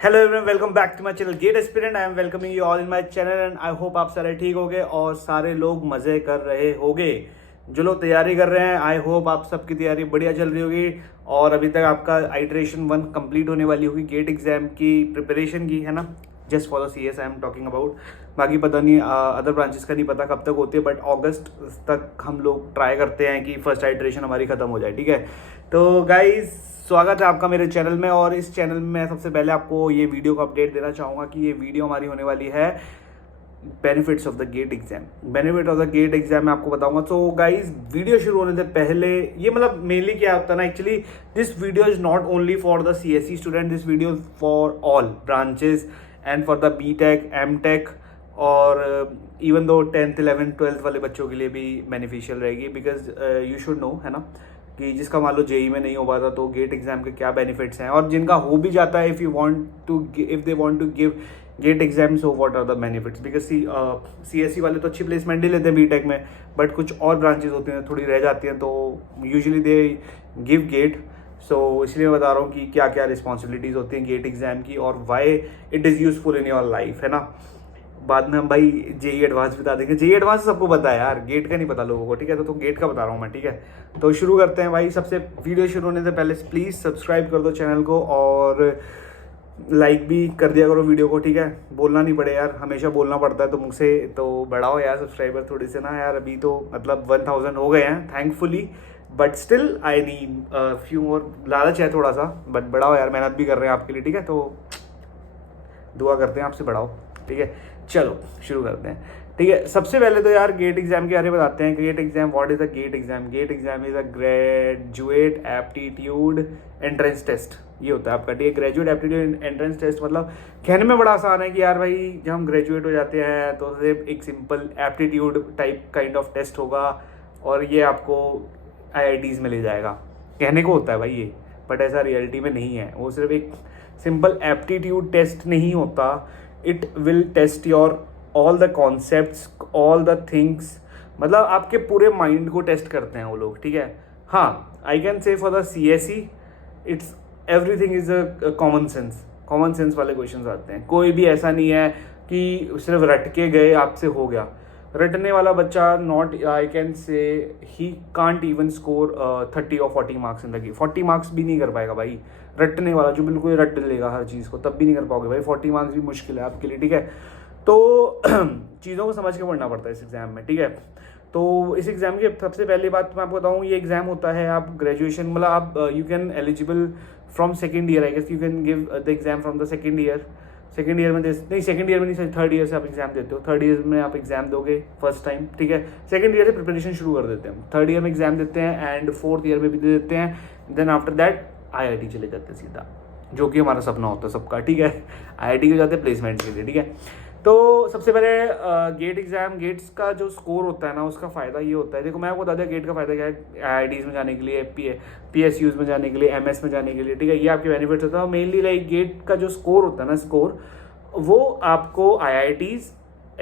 Hello everyone, welcome back to my channel GATE aspirant. I am welcoming you all in my channel and I hope आप सारे ठीक होगे और सारे लोग मजे कर रहे होगे। जो लोग तैयारी कर रहे हैं, आई होप आप सबकी तैयारी बढ़िया चल रही होगी और अभी तक आपका आइटरेशन 1 कंप्लीट होने वाली होगी गेट एग्जाम की प्रिपरेशन की, है ना। Just for the C S I am talking about. बाकी पता नहीं अदर ब्रांचेस का नहीं पता कब तक होती है, बट अगस्त तक हम लोग ट्राई करते हैं कि फर्स्ट आइटरेशन हमारी खत्म हो जाए, ठीक है। तो गाइज, स्वागत है आपका मेरे चैनल में। और इस चैनल में मैं सबसे पहले आपको ये वीडियो को अपडेट देना चाहूँगा कि ये वीडियो हमारी होने वाली है benefits of the GATE exam. Benefit of the GATE exam मैं आपको बताऊंगा। तो गाइज, वीडियो शुरू होने से पहले ये मतलब मेनली क्या होता है ना, actually this video is not only for the CSE student, this video for all branches and for the BTech, MTech और even though 10th 11th 12th वाले बच्चों के लिए भी बेनिफिशियल रहेगी। बिकॉज यू शुड नो, है ना, कि जिसका मान लो जेई में नहीं हो पाता तो गेट एग्जाम के क्या बेनिफिट्स हैं, और जिनका हो भी जाता है if they want to give GATE exam, so what are the benefits. Because CSE वाले तो अच्छी प्लेसमेंट ही लेते हैं BTech में, बट कुछ और ब्रांचेस होती हैं थोड़ी रह जाती हैं, तो यूजुअली दे गिव गेट। सो इसलिए मैं बता रहा हूँ कि क्या क्या रिस्पॉन्सिबिलिटीज़ होती हैं गेट एग्जाम की और why it is useful in your life, है ना। बाद में हम भाई जेई एडवांस बता देंगे। जेई एडवांस सबको पता है यार, गेट का नहीं पता लोगों को, ठीक है। तो गेट का बता रहा हूँ मैं, ठीक है। तो शुरू करते हैं भाई। सबसे वीडियो शुरू होने से पहले प्लीज़ सब्सक्राइब कर दो चैनल को और लाइक भी कर दिया करो वीडियो को, ठीक है। बोलना नहीं पड़े यार, हमेशा बोलना पड़ता है तो मुझसे तो बढ़ाओ यार सब्सक्राइबर थोड़ी से ना यार। अभी तो मतलब 1000 हो गए हैं thankfully, but still I need few more. लालच है थोड़ा सा, बट बढ़ाओ यार, मेहनत भी कर रहे हैं आपके लिए, ठीक है। तो दुआ करते हैं आपसे, बढ़ाओ, ठीक है। चलो शुरू करते हैं, ठीक है। सबसे पहले तो यार गेट एग्जाम के बारे में बताते हैं। GATE exam, what is a GATE exam? GATE exam is a graduate aptitude entrance test. ये होता है आपका, ठीक है। ग्रेजुएट एप्टीट्यूड एंट्रेंस टेस्ट मतलब कहने में बड़ा आसान है कि यार भाई जब हम ग्रेजुएट हो जाते हैं तो सिर्फ एक simple aptitude type kind of test होगा और ये आपको IITs में ले जाएगा। कहने को होता है भाई ये, बट ऐसा रियलिटी में नहीं है। वो सिर्फ एक सिंपल एप्टीट्यूड टेस्ट नहीं होता, it will test your all the concepts, all the things, मतलब आपके पूरे माइंड को टेस्ट करते हैं वो लोग, ठीक है। हाँ, I can say for the CSE it's everything is a common sense वाले क्वेश्चंस आते हैं। कोई भी ऐसा नहीं है कि सिर्फ रट के गए आपसे हो गया। रटने वाला बच्चा not, I can say he can't even score 30 और 40 मार्क्स इन द 40 मार्क्स भी नहीं कर पाएगा भाई। रटने वाला जो बिल्कुल रट लेगा हर चीज़ को, तब भी नहीं कर पाओगे भाई। 40 मार्क्स भी मुश्किल है आपके लिए, ठीक है। तो चीज़ों को समझ के पढ़ना पड़ता है इस एग्ज़ाम में, ठीक है। तो इस एग्ज़ाम की सबसे पहली बात मैं आपको बताऊँ, ये एग्ज़ाम होता है आप ग्रेजुएशन मतलब आप you can eligible from second year, I guess you can give the exam from the second year में नहीं, सेकंड ईयर में नहीं, थर्ड ईयर से आप एग्जाम देते हो। थर्ड ईयर में आप एग्जाम दोगे फर्स्ट टाइम, ठीक है। सेकंड ईयर से प्रिपरेशन शुरू कर देते हैं, थर्ड ईयर में एग्जाम देते हैं एंड फोर्थ ईयर में भी दे देते हैं। देन आफ्टर दैट IIT चले जाते हैं सीधा, जो कि हमारा सपना होता है सबका, ठीक है। IIT को जाते हैं प्लेसमेंट के लिए, ठीक है। तो सबसे पहले गेट एग्जाम, गेट्स का जो स्कोर होता है ना, उसका फ़ायदा ये होता है। देखो मैं आपको बता दिया गेट का फ़ायदा क्या है। IITs में जाने के लिए, PSUs में जाने के लिए, MS में जाने के लिए, ठीक है। ये आपके बेनिफिट्स होता है। मेनली लाइक गेट का जो स्कोर होता है ना, स्कोर वो आपको IITs,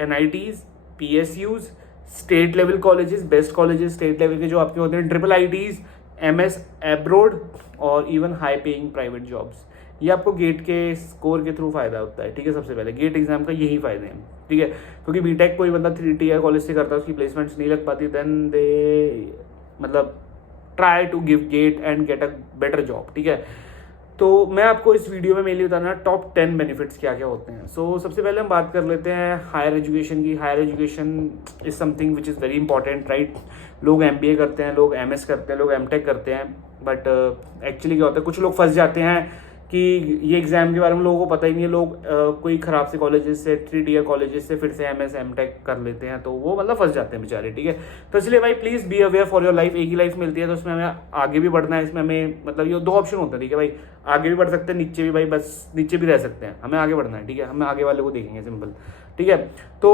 NITs, PSUs, state level colleges, best colleges state level के जो आपके होते हैं, IIITs, MS एब्रोड और even high paying private jobs, ये आपको गेट के स्कोर के थ्रू फायदा होता है, ठीक है। सबसे पहले गेट एग्जाम का यही फायदे हैं, ठीक है। क्योंकि BTech कोई बंदा 3 tier कॉलेज से करता है, उसकी प्लेसमेंट्स नहीं लग पाती, देन दे मतलब try to give GATE and get a better job, ठीक है। तो मैं आपको इस वीडियो में मेनली बताना टॉप 10 बेनिफिट्स क्या क्या होते हैं। सो सबसे पहले हम बात कर लेते हैं हायर एजुकेशन की। Higher education is something which is very important, right. लोग MBA करते हैं, लोग MS करते हैं, लोग MTech करते हैं, बट एक्चुअली क्या होता है, कुछ लोग फंस जाते हैं कि ये एग्ज़ाम के बारे में लोगों को पता ही नहीं है। लोग कोई ख़राब से कॉलेजेस से, 3 tier कॉलेजेस से फिर से MS MTech कर लेते हैं, तो वो मतलब फंस जाते हैं बेचारे, ठीक है। तो इसलिए भाई please be aware for your life. एक ही लाइफ मिलती है, तो उसमें हमें आगे भी बढ़ना है। इसमें हमें मतलब ये 2 ऑप्शन होते हैं, ठीक है भाई। आगे भी बढ़ सकते हैं, नीचे भी भाई, बस नीचे भी रह सकते हैं। हमें आगे बढ़ना है, ठीक है। हमें आगे वाले को देखेंगे, सिंपल, ठीक है। तो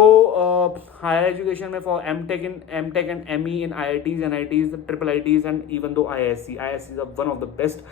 हायर एजुकेशन में for MTech and ME in IITs, NITs, IIITs and even though IISc is one of the best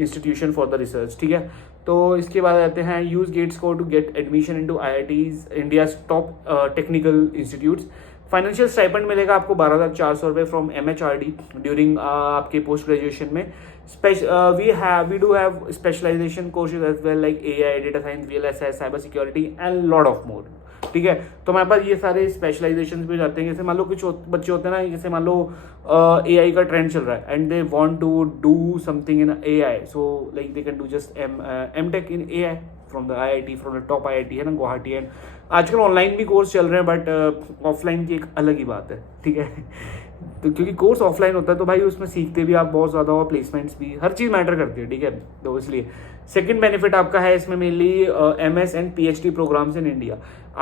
institution for the research, ठीक है। तो इसके बाद आते हैं use GATE score to get admission into IITs, India's top technical institutes. Financial stipend मिलेगा आपको 12,400 रुपये फ्रॉम MHRD ड्यूरिंग आपके पोस्ट ग्रेजुएशन में. We do have specialization courses as well like AI, data science, VLSI, cyber security and lot of more. ठीक है, तो हमारे पास ये सारे स्पेशलाइजेशन भी जाते हैं. जैसे मान लो कुछ बच्चे होते हैं ना, जैसे मान लो AI का ट्रेंड चल रहा है and they want to do something in AI, so like they can do just MTech in AI from the IIT, from the top IIT है ना गुवाहाटी. एंड आजकल ऑनलाइन भी कोर्स चल रहे हैं, बट ऑफलाइन की एक अलग ही बात है. ठीक है, तो क्योंकि कोर्स ऑफलाइन होता है तो भाई उसमें सीखते भी आप बहुत ज़्यादा, और प्लेसमेंट्स भी, हर चीज़ मैटर करती है. ठीक है, तो इसलिए सेकंड बेनिफिट आपका है इसमें mainly MS and PhD programmes in India.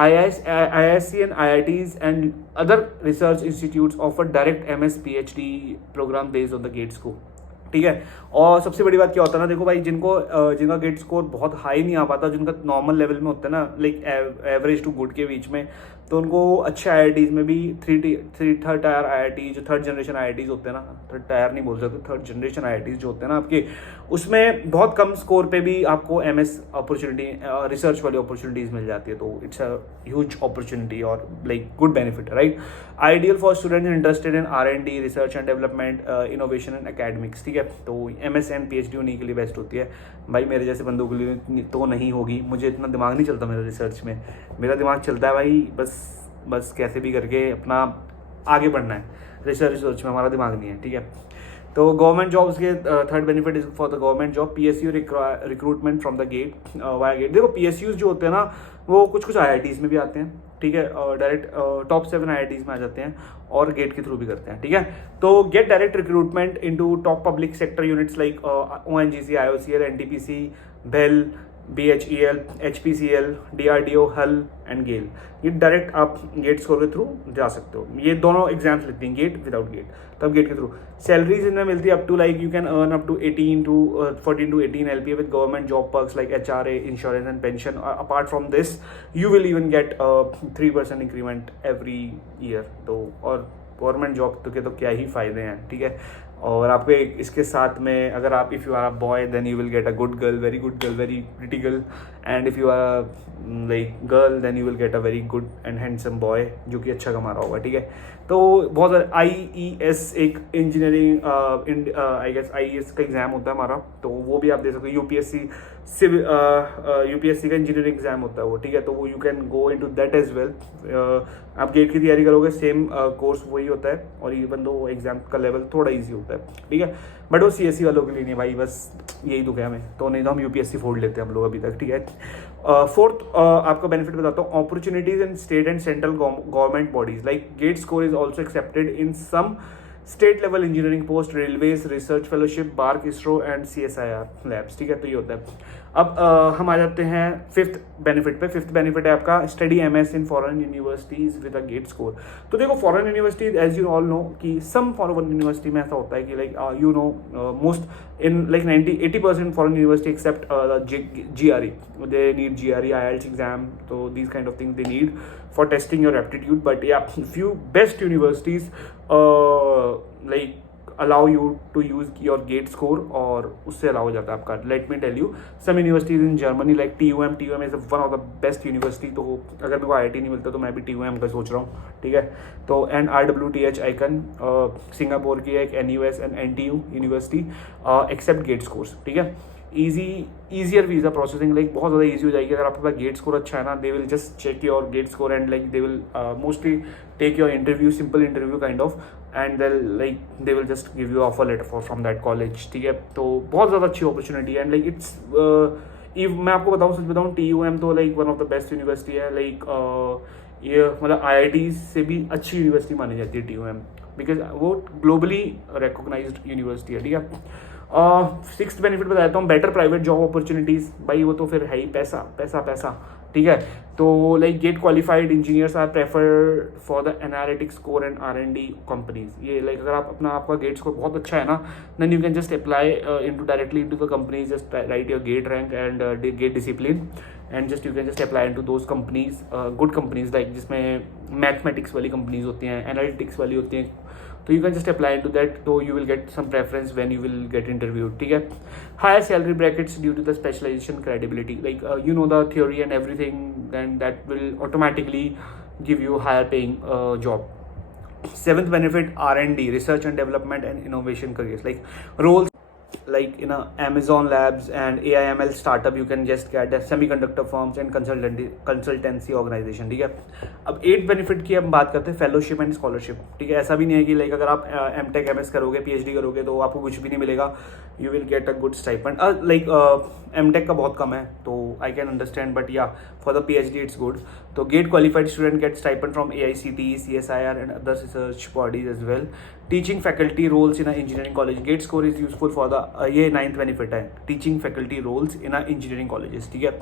IISc and IITs and other research institutes offer direct MS PhD program based on the GATE score. ठीक है, और सबसे बड़ी बात क्या होता है ना, देखो भाई जिनका गेट स्कोर बहुत हाई नहीं आ पाता, जिनका नॉर्मल लेवल में होता है ना, लाइक एवरेज टू गुड के बीच में, तो उनको अच्छे IITs में भी थर्ड टायर IIT, जो थर्ड जनरेशन IITs होते हैं ना, थर्ड टायर नहीं बोल सकते, थर्ड जनरेशन IITs जो होते हैं ना आपके, उसमें बहुत कम स्कोर पे भी आपको MS अपॉर्चुनिटी, रिसर्च वाली अपॉर्चुनिटीज़ मिल जाती है. तो इट्स अ ह्यूज अपॉर्चुनिटी और like good benefit, right. Ideal for students interested in R&D, research and development, innovation and academics. ठीक है, तो MS एंड PhD उन्हीं के लिए बेस्ट होती है. भाई मेरे जैसे बंदों के लिए तो नहीं होगी, मुझे इतना दिमाग नहीं चलता मेरा रिसर्च में. मेरा दिमाग चलता है भाई बस कैसे भी करके अपना आगे बढ़ना है. रिसर्च में हमारा दिमाग नहीं है. ठीक है, तो गवर्नमेंट जॉब्स के third benefit is for the government job. PSU recruitment from the GATE via GATE. देखो PSUs जो होते हैं ना, वो कुछ IITs में भी आते हैं. ठीक है, डायरेक्ट टॉप 7 IITs में आ जाते हैं और गेट के थ्रू भी करते हैं. ठीक है, तो GATE direct recruitment into top public sector units like ONGC, IOCL, NTPC, BHEL, BHEL, HPCL, DRDO, HAL and GAIL. ये डायरेक्ट आप गेट स्कोर के थ्रू जा सकते हो. ये दोनों एग्जाम्स लेते हैं, गेट विदाउट गेट, तब गेट के थ्रू. सैलरीज इनमें मिलती है up to like you can earn up to 14 to 18 LPA with government job perks like HRA, insurance and pension. Apart from this you will even get 3% increment every year. तो और government job के तो क्या ही फायदे हैं. ठीक है, और आपको इसके साथ में अगर आप if you are a boy then you will get a good girl, very good girl, very pretty girl. And if you are like girl then you will get a very good and handsome boy जो कि अच्छा कमा रहा होगा. ठीक है, तो बहुत सारे IES एक इंजीनियरिंग आई गेस IES का एग्ज़ाम होता है हमारा, तो वो भी आप दे सकते हो. UPSC का इंजीनियरिंग एग्जाम होता है वो. ठीक है, तो वो you can go into that as well. आप गेट की तैयारी करोगे, सेम कोर्स वही होता है, और इवन दो एग्जाम का लेवल थोड़ा ईजी होता है. ठीक है, बट वो CSE वालों के लिए नहीं भाई, बस यही दुख है हमें. तो नहीं तो हम UPSC फोड़ लेते हैं हम लोग अभी तक. ठीक है, फोर्थ आपका बेनिफिट बताता हूँ. Opportunities in state and central government bodies like GATE score is also accepted in some state level engineering post, railways, research fellowship, BARC, ISRO and CSIR labs. ठीक है, तो ये होता है. अब हम आ जाते हैं फिफ्थ बेनिफिट पे. फिफ्थ बेनिफिट है आपका study MS in foreign universities with a GATE score. तो देखो foreign universities as you all know कि सम फॉरेन यूनिवर्सिटी में ऐसा होता है कि like you know most in like 90-80% foreign university accept GRE. They need GRE, IELTS exam, so these kind of things they need for testing your aptitude. But yeah, few best universities like allow you to use your gate score और उससे allow हो जाता है आपका. Let me tell you some universities in Germany like TUM is one of the best university. तो अगर मेरे को IIT नहीं मिलता तो मैं भी TUM का सोच रहा हूँ. ठीक है, तो एंड RWTH आइकन सिंगापुर की एक NUS and NTU university accept GATE scores. ठीक है, ईजियर वीज़ा प्रोसेसिंग लाइक बहुत ज़्यादा ईजी हो जाएगी अगर आपके पास गेट स्कोर अच्छा है ना. They will just check your GATE score and like they will mostly take your interview, simple interview kind of, and they will just give you offer letter from that college. ठीक है, तो बहुत ज़्यादा अच्छी opportunity है. And like it's मैं आपको बताऊँ, सच बताऊँ, TUM तो like one of the best university है. लाइक ये मतलब IIT से भी अच्छी यूनिवर्सिटी मानी जाती है TUM, बिकॉज वो ग्लोबली रिकॉग्नाइज्ड यूनिवर्सिटी है. ठीक है, सिक्स्थ बेनिफिट बताता हूँ, बेटर प्राइवेट जॉब अपॉर्चुनिटीज़. भाई वो तो फिर है ही पैसा पैसा पैसा. ठीक है, तो like GATE qualified engineers are preferred for the analytics core and R&D companies. ये लाइक अगर आप आपका गेट स्कोर बहुत अच्छा है ना, then you can just apply into directly into the companies, just write your GATE rank and GATE discipline and just you can just apply into those companies, good companies like जिसमें mathematics वाली companies होती हैं, analytics वाली होती हैं. तो you can just apply into that, so you will get some preference when you will get interviewed. ठीक है, higher salary brackets due to the specialization credibility, like you know the theory and everything, then that will automatically give you higher paying job. Seventh benefit, R&D, research and development and innovation careers, like roles like in a Amazon Labs and AIML startup you can just get semiconductor firms and consultancy organization, ठीक है। अब 8 benefit की हम बात करते हैं, fellowship and scholarship, ठीक है। ऐसा भी नहीं है कि लाइक अगर आप एमटेक एमएस करोगे पीएचडी करोगे तो आपको कुछ भी नहीं मिलेगा, you will get a good stipend. Like MTech का बहुत कम है तो I can understand, but yeah for the PhD it's good. तो GATE qualified student get stipend from AICTE, CSIR and other research bodies as well. Teaching faculty roles in a engineering college, GATE score is useful for the ये 9th benefit है, teaching faculty roles in a engineering colleges, ठीक है।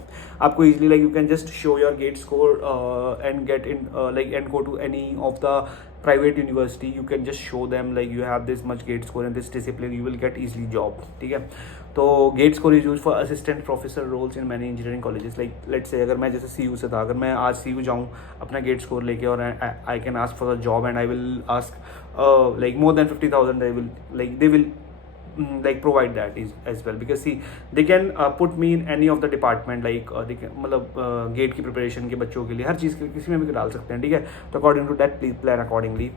आपको easily like you can just show your GATE score and get in like and go to any of the private university, you can just show them like you have this much GATE score in this discipline, you will get easily job, ठीक है। तो GATE score is used for assistant professor roles in many engineering colleges, like let's say अगर मैं जैसे CU से था, अगर मैं आज CU जाऊँ अपना GATE score लेके और I can ask for the job and I will ask like more than 50,000, they will like provide that as well, because see they can put me in any of the department, like they can मतलब gate की preparation के बच्चों के लिए हर चीज़ के किसी में भी डाल सकते हैं, ठीक है। तो according to that please plan accordingly.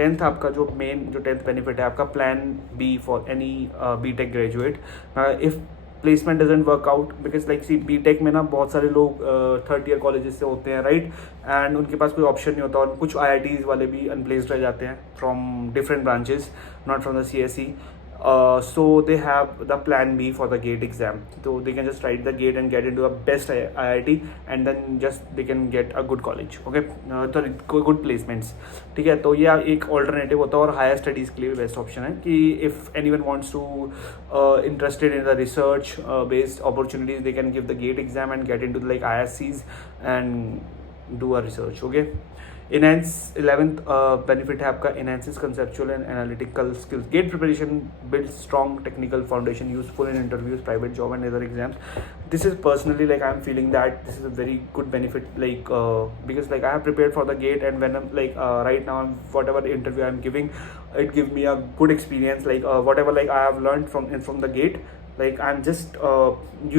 10th आपका जो मेन जो 10th बेनिफिट है आपका, plan B for any BTech graduate if placement doesn't work out, because like see BTech में ना बहुत सारे लोग थर्ड ईयर कॉलेजेस से होते हैं, राइट, एंड उनके पास कोई ऑप्शन नहीं होता, और कुछ IITs वाले भी अनप्लेस्ड रह जाते हैं from different branches, not from the CSE. So they have the plan B for the GATE exam, so they can just write the GATE and get into the best IIT and then just they can get a good college, okay, तो good placements, ठीक है। तो ये एक alternative होता है, और higher studies के लिए भी बेस्ट ऑप्शन है कि if anyone wants to interested in the research based opportunities, they can give the GATE exam and get into like ISCs and do a research, okay। Enhance 11th benefit है आपका, enhances conceptual and analytical skills, GATE preparation build strong technical foundation useful in interviews, private job and other exams. This is personally like I am feeling that this is a very good benefit, like because like I have prepared for the GATE, and when I'm like right now whatever interview I'm giving, it gives me a good experience, like whatever like I have learned from the GATE, like I'm just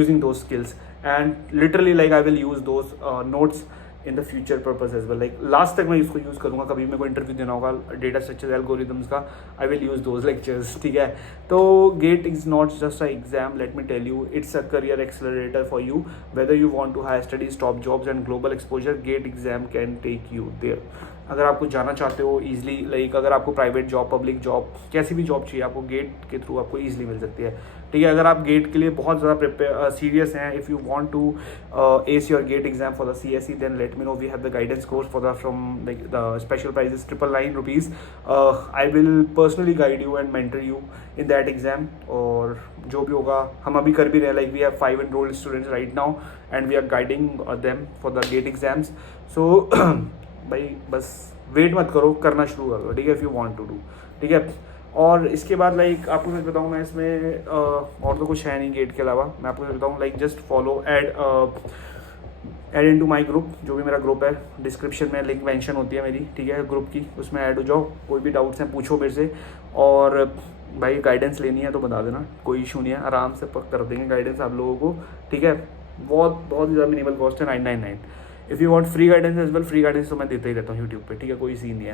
using those skills, and literally like I will use those notes in the future purpose as well, like last तक मैं इसको use करूँगा, कभी मेरे को interview देना होगा data structure algorithms का, I will use those lectures, ठीक है। तो GATE is not just a exam, let me tell you, it's a career accelerator for you, whether you want to higher studies, top jobs and global exposure, GATE exam can take you there. अगर आपको जाना चाहते हो easily, like अगर आपको private job, public job, कैसी भी job चाहिए आपको गेट के थ्रू आपको ईजिली मिल सकती है, ठीक है। अगर आप गेट के लिए बहुत ज़्यादा प्रिपेयर सीरियस हैं, if you want to ace your GATE exam for the CSE, then let me know, we have the guidance course for the from like the special price is 999 rupees. I will personally guide you and mentor you in that exam, और जो भी होगा हम अभी कर भी रहे हैं, like we have 5 enrolled students right now and we are guiding them for the GATE exams, so भाई बस वेट मत करो, करना शुरू करो, ठीक है, if you want to do, ठीक है। और इसके बाद लाइक आपको सच बताऊँ मैं इसमें और तो कुछ है नहीं गेट के अलावा, मैं आपको सच बताऊँ like just follow add into my group, जो भी मेरा ग्रुप है डिस्क्रिप्शन में लिंक मेंशन होती है मेरी, ठीक है, ग्रुप की, उसमें ऐड हो जाओ, कोई भी डाउट्स हैं पूछो मेरे से, और भाई गाइडेंस लेनी है तो बता देना, कोई इशू नहीं है, आराम से पक कर देंगे गाइडेंस आप लोगों को, ठीक है। बहुत ज़्यादा मिनिमल कॉस्ट है 999। If you want free guidance as well, free guidance तो मैं देता ही रहता हूँ यूट्यूब पे, ठीक है, कोई सीन नहीं है।